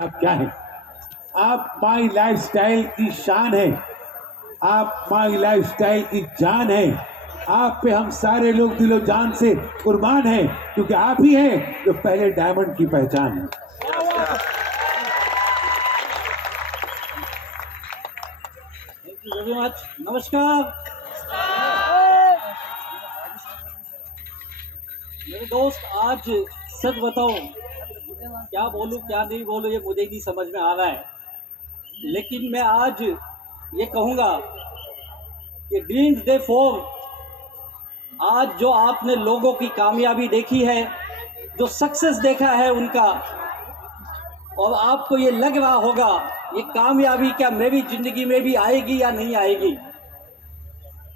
आप क्या हैं? आप माई लाइफस्टाइल की शान है, आप माई लाइफस्टाइल की जान है। आप पे हम सारे लोग दिलो जान से कुर्बान हैं, क्योंकि आप ही हैं जो पहले डायमंड की पहचान है। Thank you very much. नमस्कार मेरे दोस्त। आज सच बताऊं, क्या बोलूं क्या नहीं बोलूं ये मुझे नहीं समझ में आ रहा है, लेकिन मैं आज ये कहूंगा कि ड्रीम्स डे 4, आज जो आपने लोगों की कामयाबी देखी है, जो सक्सेस देखा है उनका, और आपको ये लग रहा होगा ये कामयाबी क्या मेरी जिंदगी में भी आएगी या नहीं आएगी।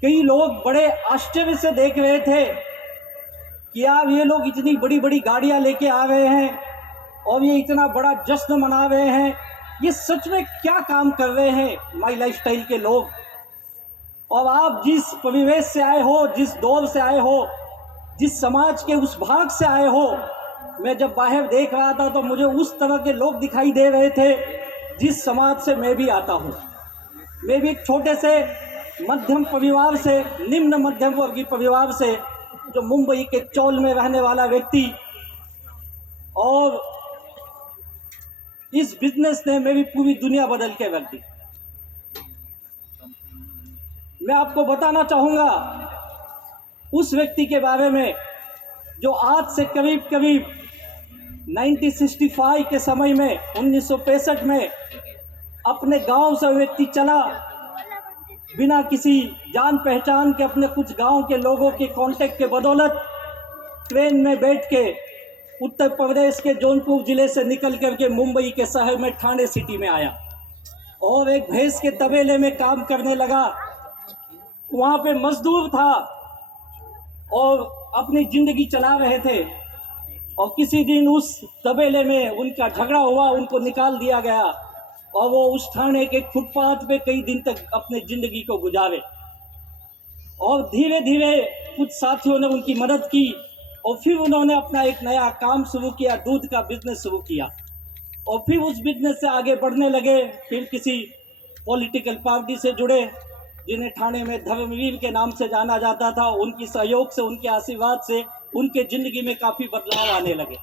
कई लोग बड़े आश्चर्य से देख रहे थे कि यार ये लोग इतनी बड़ी बड़ी गाड़ियां लेके आ रहे हैं और ये इतना बड़ा जश्न मना रहे हैं, ये सच में क्या काम कर रहे हैं माई लाइफस्टाइल के लोग। और आप जिस परिवेश से आए हो, जिस दौर से आए हो, जिस समाज के उस भाग से आए हो, मैं जब बाहर देख रहा था तो मुझे उस तरह के लोग दिखाई दे रहे थे जिस समाज से मैं भी आता हूँ। मैं भी एक छोटे से मध्यम परिवार से, निम्न मध्यम वर्गीय परिवार से, जो मुंबई के चौल में रहने वाला व्यक्ति, और इस बिजनेस ने मेरी पूरी दुनिया बदल के रख दी। मैं आपको बताना चाहूँगा उस व्यक्ति के बारे में जो आज से करीब करीब 1965 के समय में, 1965 में अपने गांव से व्यक्ति चला, बिना किसी जान पहचान के, अपने कुछ गांव के लोगों के कांटेक्ट के बदौलत ट्रेन में बैठ के उत्तर प्रदेश के जौनपुर जिले से निकल करके मुंबई के शहर में ठाणे सिटी में आया और एक भैंस के तबेले में काम करने लगा। वहाँ पे मजदूर था और अपनी जिंदगी चला रहे थे, और किसी दिन उस तबेले में उनका झगड़ा हुआ, उनको निकाल दिया गया और वो उस ठाणे के फुटपाथ पे कई दिन तक अपनी जिंदगी को गुजारे। और धीरे धीरे कुछ साथियों ने उनकी मदद की और फिर उन्होंने अपना एक नया काम शुरू किया, दूध का बिजनेस शुरू किया, और फिर उस बिजनेस से आगे बढ़ने लगे। फिर किसी पॉलिटिकल पार्टी से जुड़े जिन्हें ठाणे में धर्मवीर के नाम से जाना जाता था। उनकी सहयोग से, उनके आशीर्वाद से उनके ज़िंदगी में काफ़ी बदलाव आने लगे।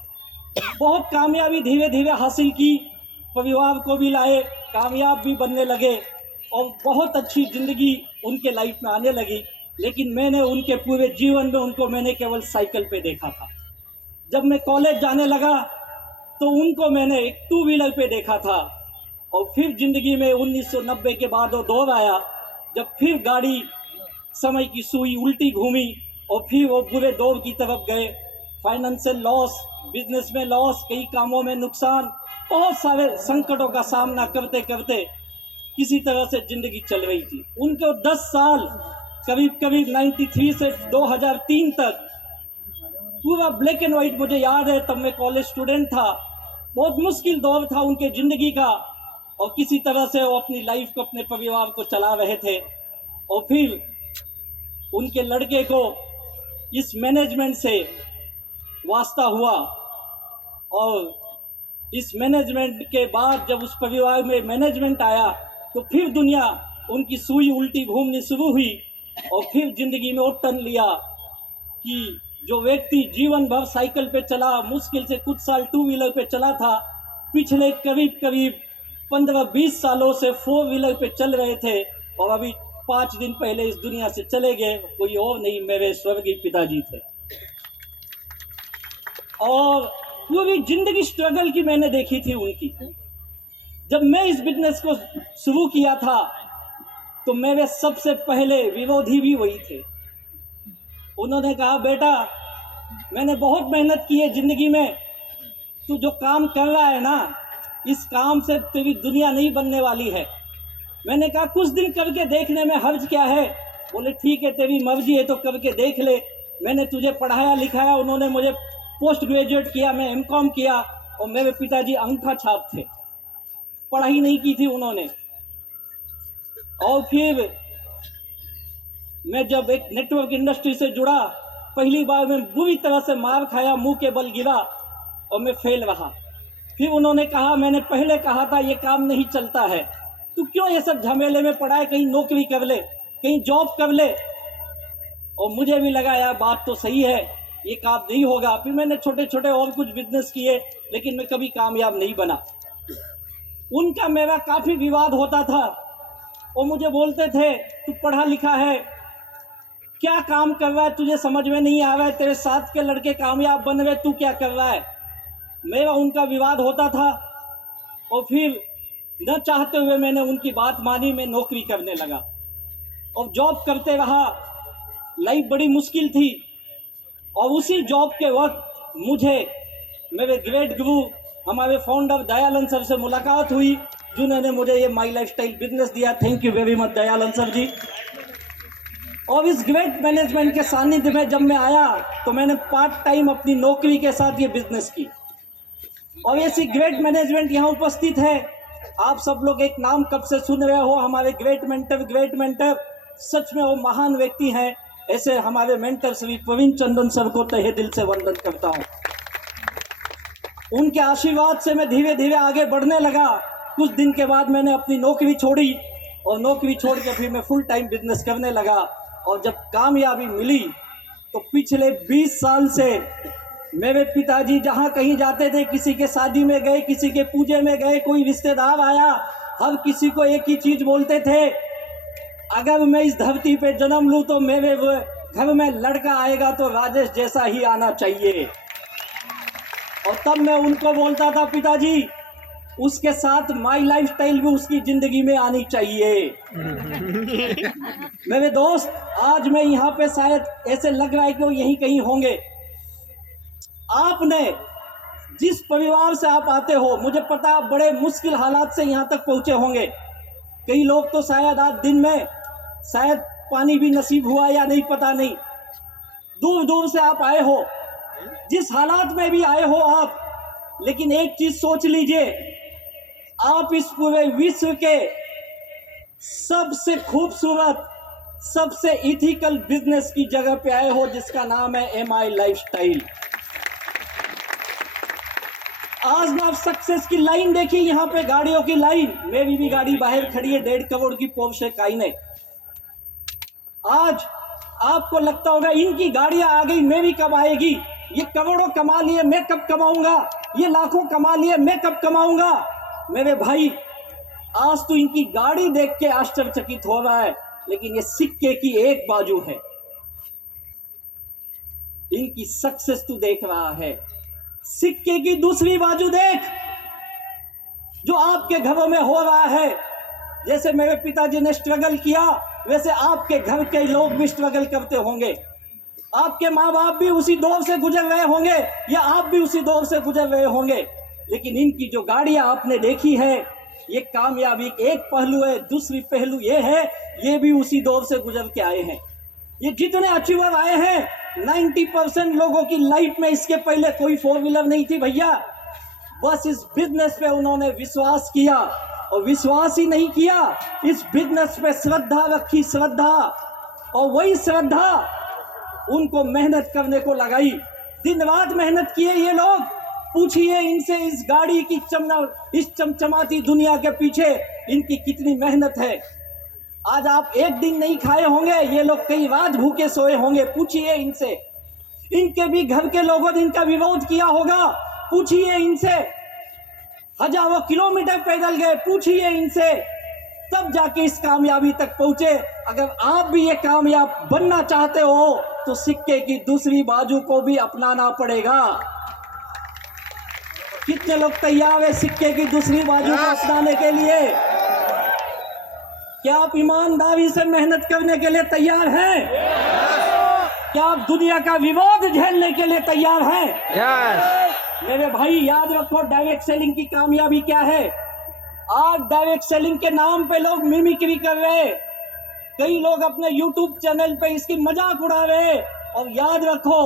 बहुत कामयाबी धीरे धीरे हासिल की, परिवार को भी लाए, कामयाब भी बनने लगे और बहुत अच्छी ज़िंदगी उनके लाइफ में आने लगी। लेकिन मैंने उनके पूरे जीवन में उनको मैंने केवल साइकिल पे देखा था। जब मैं कॉलेज जाने लगा तो उनको मैंने एक टू व्हीलर पे देखा था। और फिर ज़िंदगी में 1990 के बाद वो दौर आया जब फिर गाड़ी, समय की सुई उल्टी घूमी और फिर वो बुरे दौर की तरफ गए। फाइनेंशियल लॉस, बिजनेस में लॉस, कई कामों में नुकसान, बहुत सारे संकटों का सामना करते करते किसी तरह से ज़िंदगी चल रही थी। उनको 10 साल, करीब करीब 93 से 2003 तक पूरा ब्लैक एंड वाइट मुझे याद है। तब मैं कॉलेज स्टूडेंट था। बहुत मुश्किल दौर था उनके ज़िंदगी का, और किसी तरह से वो अपनी लाइफ को, अपने परिवार को चला रहे थे। और फिर उनके लड़के को इस मैनेजमेंट से वास्ता हुआ, और इस मैनेजमेंट के बाद जब उस परिवार में मैनेजमेंट आया तो फिर दुनिया, उनकी सुई उल्टी घूमनी शुरू हुई। और फिर ज़िंदगी में वो टर्न लिया कि जो व्यक्ति जीवन भर साइकिल पे चला, मुश्किल से कुछ साल टू व्हीलर पे चला था, पिछले करीब करीब 15-20 सालों से 4 व्हीलर पे चल रहे थे, और अभी 5 दिन पहले इस दुनिया से चले गए। कोई और नहीं, मेरे स्वर्गीय पिताजी थे। और पूरी जिंदगी स्ट्रगल की मैंने देखी थी उनकी। जब मैं इस बिजनेस को शुरू किया था तो मेरे सबसे पहले विरोधी भी वही थे। उन्होंने कहा, बेटा मैंने बहुत मेहनत की है ज़िंदगी में, तू जो काम कर रहा है ना, इस काम से तेरी दुनिया नहीं बनने वाली है। मैंने कहा, कुछ दिन करके देखने में हर्ज क्या है। बोले, ठीक है तेरी मर्जी है तो करके देख ले। मैंने तुझे पढ़ाया लिखाया, उन्होंने मुझे पोस्ट ग्रेजुएट किया, मैं एमकॉम किया, और मेरे पिताजी अंगूठा छाप थे, पढ़ाई नहीं की थी उन्होंने। और फिर मैं जब एक नेटवर्क इंडस्ट्री से जुड़ा, पहली बार मैं बुरी तरह से मार खाया, मुंह के बल गिरा और मैं फेल रहा। फिर उन्होंने कहा, मैंने पहले कहा था ये काम नहीं चलता है, तू क्यों ये सब झमेले में पड़ा है, कहीं नौकरी कर ले, कहीं जॉब कर ले। और मुझे भी लगा यार बात तो सही है, ये काम नहीं होगा। फिर मैंने छोटे छोटे और कुछ बिजनेस किए, लेकिन मैं कभी कामयाब नहीं बना। उनका मेरा काफ़ी विवाद होता था। वो मुझे बोलते थे, तू पढ़ा लिखा है, क्या काम कर रहा है, तुझे समझ में नहीं आ रहा है, तेरे साथ के लड़के कामयाब बन रहे, तू क्या कर रहा है। मेरा उनका विवाद होता था। और फिर न चाहते हुए मैंने उनकी बात मानी, मैं नौकरी करने लगा और जॉब करते रहा। लाइफ बड़ी मुश्किल थी। और उसी जॉब के वक्त मुझे मेरे ग्रेट गुरु हमारे फाउंडर दयानंद सर से मुलाकात हुई, जिन्होंने मुझे ये माई लाइफस्टाइल बिजनेस दिया। Thank you very much Dayanand sir ji. और इस ग्रेट मैनेजमेंट के सानिध्य में जब मैं आया तो मैंने पार्ट टाइम अपनी नौकरी के साथ ये बिजनेस की। और ऐसी ग्रेट मैनेजमेंट यहाँ उपस्थित है। आप सब लोग एक नाम कब से सुन रहे हो, हमारे ग्रेट मेंटर सच में वो महान व्यक्ति हैं। ऐसे हमारे मेंटर श्री प्रवीण चंदन सर को तहे दिल से वंदन करता हूँ। उनके आशीर्वाद से मैं धीरे धीरे आगे बढ़ने लगा। कुछ दिन के बाद मैंने अपनी नौकरी छोड़ी और नौकरी छोड़ के फिर मैं फुल टाइम बिजनेस करने लगा। और जब कामयाबी मिली तो पिछले 20 साल से मेरे पिताजी जहाँ कहीं जाते थे, किसी के शादी में गए, किसी के पूजे में गए, कोई रिश्तेदार आया, हर किसी को एक ही चीज़ बोलते थे, अगर मैं इस धरती पे जन्म लूँ तो मेरे घर में लड़का आएगा तो राजेश जैसा ही आना चाहिए। और तब मैं उनको बोलता था, पिताजी उसके साथ माई लाइफस्टाइल भी उसकी जिंदगी में आनी चाहिए। मेरे दोस्त, आज मैं यहाँ पे शायद ऐसे लग रहा है कि वो यहीं कहीं होंगे। आपने जिस परिवार से आप आते हो, मुझे पता आप बड़े मुश्किल हालात से यहाँ तक पहुँचे होंगे। कई लोग तो शायद आज दिन में शायद पानी भी नसीब हुआ या नहीं, पता नहीं। दूर दूर से आप आए हो, जिस हालात में भी आए हो आप, लेकिन एक चीज सोच लीजिए, आप इस पूरे विश्व के सबसे खूबसूरत, सबसे इथिकल बिजनेस की जगह पे आए हो, जिसका नाम है MI लाइफस्टाइल। आज ना सक्सेस की लाइन देखिए, यहाँ पे गाड़ियों की लाइन। मेरी भी गाड़ी बाहर खड़ी है, 1.5 करोड़ की पोर्शे काइने। आज आपको लगता होगा इनकी गाड़ियां आ गई, मेरी कब आएगी, ये करोड़ों कमा लिए, मैं कब कमाऊंगा, ये लाखों कमा लिए, मैं कब कमाऊंगा। मेरे भाई, आज तो इनकी गाड़ी देख के आश्चर्यचकित हो रहा है, लेकिन ये सिक्के की एक बाजू है। इनकी सक्सेस तू देख रहा है, सिक्के की दूसरी बाजू देख, जो आपके घरों में हो रहा है। जैसे मेरे पिताजी ने स्ट्रगल किया, वैसे आपके घर के लोग भी स्ट्रगल करते होंगे। आपके माँ बाप भी उसी दौर से गुजर रहे होंगे, या आप भी उसी दौर से गुजर रहे होंगे। लेकिन इनकी जो गाड़ियां आपने देखी है, ये कामयाबी एक पहलू है। दूसरी पहलू ये है, ये भी उसी दौर से गुजर के आए हैं। ये जितने अचीवर आए हैं, 90% लोगों की लाइफ में इसके पहले कोई 4 व्हीलर नहीं थी भैया। बस इस बिजनेस पे उन्होंने विश्वास किया, और विश्वास ही नहीं किया, इस बिजनेस पे श्रद्धा रखी, श्रद्धा। और वही श्रद्धा उनको मेहनत करने को लगाई। दिन रात मेहनत किए ये लोग। पूछिए इनसे, इस गाड़ी की इस चमचमाती दुनिया के पीछे इनकी कितनी मेहनत है। आज आप एक दिन नहीं खाए होंगे, ये लोग कई रात भूखे सोए होंगे। पूछिए इनसे। इनके भी घर के लोगों ने इनका विरोध किया होगा, पूछिए इनसे। हजारों किलोमीटर पैदल गए, पूछिए इनसे, तब जाके इस कामयाबी तक पहुंचे। अगर आप भी ये कामयाब बनना चाहते हो तो सिक्के की दूसरी बाजू को भी अपनाना पड़ेगा। कितने लोग तैयार है सिक्के की दूसरी बाजू को अपनाने के लिए? क्या आप ईमानदारी से मेहनत करने के लिए तैयार हैं? क्या आप दुनिया का विरोध झेलने के लिए तैयार हैं? मेरे भाई, याद रखो, डायरेक्ट सेलिंग की कामयाबी क्या है। आज डायरेक्ट सेलिंग के नाम पे लोग मिमिक्री कर रहे हैं। कई लोग अपने YouTube चैनल पे इसकी मजाक उड़ा रहे हैं। और याद रखो,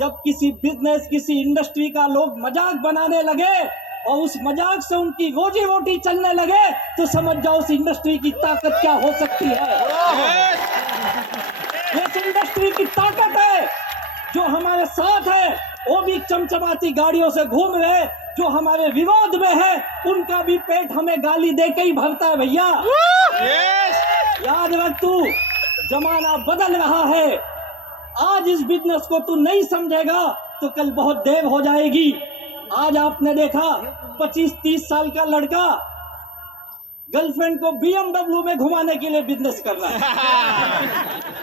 जब किसी बिजनेस, किसी इंडस्ट्री का लोग मजाक बनाने लगे और उस मजाक से उनकी रोजी रोटी चलने लगे, तो समझ जाओ उस इंडस्ट्री की ताकत क्या हो सकती है। ये इंडस्ट्री की ताकत है जो हमारे साथ है। वो भी चमचमाती गाड़ियों से घूम रहे, जो हमारे विरोध में है उनका भी पेट हमें गाली दे के ही भरता है भैया। याद रख तू, जमाना बदल रहा है। आज इस बिजनेस को तू नहीं समझेगा तो कल बहुत देर हो जाएगी। आज आपने देखा 25-30 साल का लड़का गर्लफ्रेंड को BMW में घुमाने के लिए बिजनेस कर रहा है।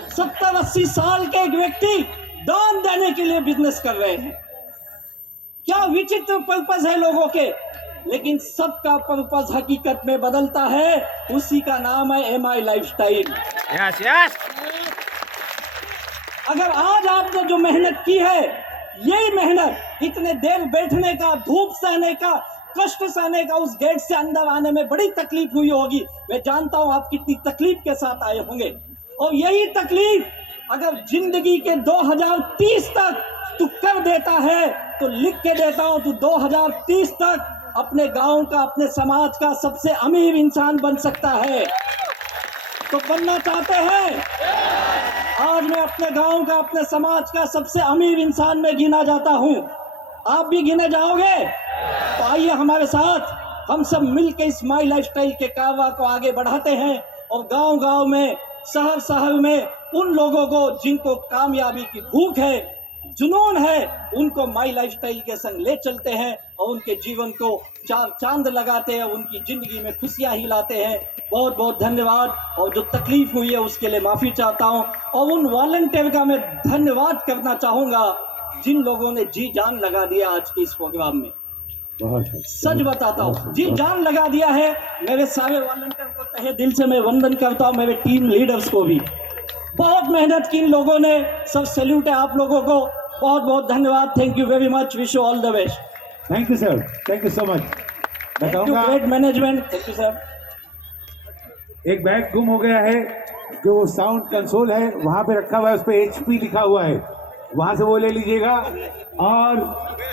70-80 साल के एक व्यक्ति दान देने के लिए बिजनेस कर रहे हैं। क्या विचित्र पर्पस है लोगों के, लेकिन सबका पर्पस हकीकत में बदलता है। उसी का नाम है MI लाइफस्टाइल। Yes yes. अगर आज आपने जो मेहनत की है, यही मेहनत, इतने देर बैठने का, धूप सहने का, कष्ट सहने का, उस गेट से अंदर आने में बड़ी तकलीफ हुई होगी। मैं जानता हूं आप कितनी तकलीफ के साथ आए होंगे। और यही तकलीफ अगर जिंदगी के 2030 तक तू कर देता है तो लिख के देता हूं, तू 2030 तक अपने गांव का, अपने समाज का सबसे अमीर इंसान बन सकता है। तो बनना चाहते हैं? आज मैं अपने गांव का, अपने समाज का सबसे अमीर इंसान में गिना जाता हूं। आप भी गिने जाओगे? तो आइए हमारे साथ, हम सब मिलकर इस माई लाइफस्टाइल के कारवां को आगे बढ़ाते हैं और गांव-गांव में, शहर-शहर में उन लोगों को जिनको कामयाबी की भूख है, जुनून है, उनको माई लाइफस्टाइल के संग ले चलते हैं और उनके जीवन को चार चांद लगाते हैं, उनकी जिंदगी में खुशियां ही लाते हैं। बहुत बहुत धन्यवाद। और जो तकलीफ हुई है उसके लिए माफ़ी चाहता हूं। और उन वॉलंटियर का मैं धन्यवाद करना चाहूँगा जिन लोगों ने जी जान लगा दिया आज के इस प्रोग्राम में। सच बताता हूँ, जी जान लगा दिया है। मेरे सारे वॉलंटियर को तहे दिल से मैं वंदन करता हूँ, मेरे टीम लीडर्स को भी। बहुत मेहनत की इन लोगों ने, सब सैल्यूट है आप लोगों को। बहुत बहुत धन्यवाद। Thank you very much. Wish you all the best. Thank you sir, thank you so much. मैं थैंक यू कहूँगा great management. Thank you sir. एक बैग गुम हो गया है, जो साउंड कंसोल है वहाँ पे रखा हुआ है, उस पर HP लिखा हुआ है, वहाँ से वो ले लीजिएगा और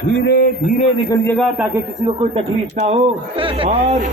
धीरे धीरे निकलिएगा ताकि किसी को कोई तकलीफ ना हो। और